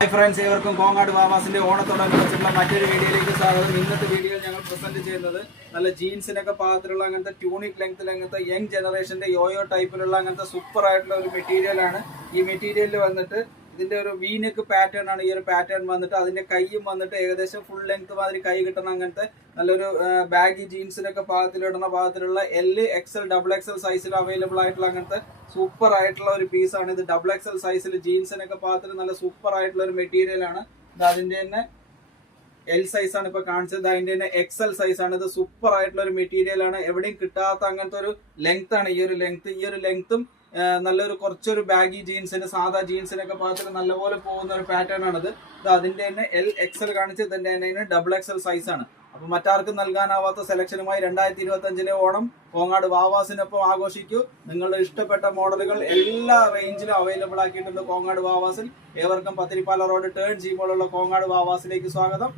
Hi friends, ഏവർക്കും കോങ്ങാട് വാവാസിന്റെ ഓണത്തോടനുബന്ധിച്ചുള്ള മറ്റൊരു വീഡിയോയിലേക്ക് സ്വാഗതം. ഇന്നത്തെ വീഡിയോയിൽ ഞങ്ങൾ പ്രസന്റ് ചെയ്യുന്നത് നല്ല ജീൻസിനൊക്കെ പാകത്തിലുള്ള അങ്ങനത്തെ ട്യൂണിക് ലെങ്ത്തിൽ അങ്ങനത്തെ യങ് ജനറേഷന്റെ യോയോ ടൈപ്പിലുള്ള അങ്ങനത്തെ സൂപ്പർ ആയിട്ടുള്ള ഒരു മെറ്റീരിയലാണ്. ഈ മെറ്റീരിയലിൽ വന്നിട്ട് ഇതിന്റെ ഒരു വീനെക്ക് പാറ്റേൺ ആണ്. ഈ ഒരു പാറ്റേൺ വന്നിട്ട് അതിന്റെ കൈയും വന്നിട്ട് ഏകദേശം ഫുൾ ലെങ്ത് മാതിരി കൈ കിട്ടണം. അങ്ങനത്തെ നല്ലൊരു ബാഗി ജീൻസിനൊക്കെ പാകത്തിലിടുന്ന പാകത്തിലുള്ള XL, XXL സൈസിൽ അവൈലബിൾ ആയിട്ടുള്ള അങ്ങനത്തെ സൂപ്പർ ആയിട്ടുള്ള ഒരു പീസാണ് ഇത്. XXL സൈസിൽ ജീൻസിനൊക്കെ പാകത്തിൽ നല്ല സൂപ്പർ ആയിട്ടുള്ള ഒരു മെറ്റീരിയൽ ആണ്. ഇത് അതിന്റെ തന്നെ L സൈസ് ആണ് ഇപ്പൊ കാണിച്ചത്. അതിന്റെ തന്നെ XL സൈസ് ആണ്. ഇത് സൂപ്പർ ആയിട്ടുള്ള ഒരു മെറ്റീരിയൽ ആണ്. എവിടെയും കിട്ടാത്ത അങ്ങനത്തെ ഒരു ലെങ്ത് ആണ് ഈ ഒരു ലെങ്ത്. ഈ ഒരു ലെങ്ത്തും നല്ലൊരു കുറച്ചൊരു ബാഗി ജീൻസിന് സാധാ ജീൻസിനൊക്കെ പാകത്തിൽ നല്ലപോലെ പോകുന്ന ഒരു പാറ്റേൺ ആണിത്. ഇത് അതിന്റെ തന്നെ XL കാണിച്ച് ഇതിന്റെ തന്നെ XXL സൈസ് ആണ്. അപ്പൊ മറ്റാർക്കും നൽകാനാവാത്ത സെലക്ഷനുമായി 2025 ഓണം കോങ്ങാട് വാവാസിനൊപ്പം ആഘോഷിക്കൂ. നിങ്ങളുടെ ഇഷ്ടപ്പെട്ട മോഡലുകൾ എല്ലാ റേഞ്ചിലും അവൈലബിൾ ആക്കിയിട്ടുണ്ട് കോങ്ങാട് വാവാസിൽ. ഏവർക്കും പത്തിരിപ്പാല റോഡ് ടേൺ ചെയ്യുമ്പോഴുള്ള കോങ്ങാട് വാവാസിലേക്ക് സ്വാഗതം.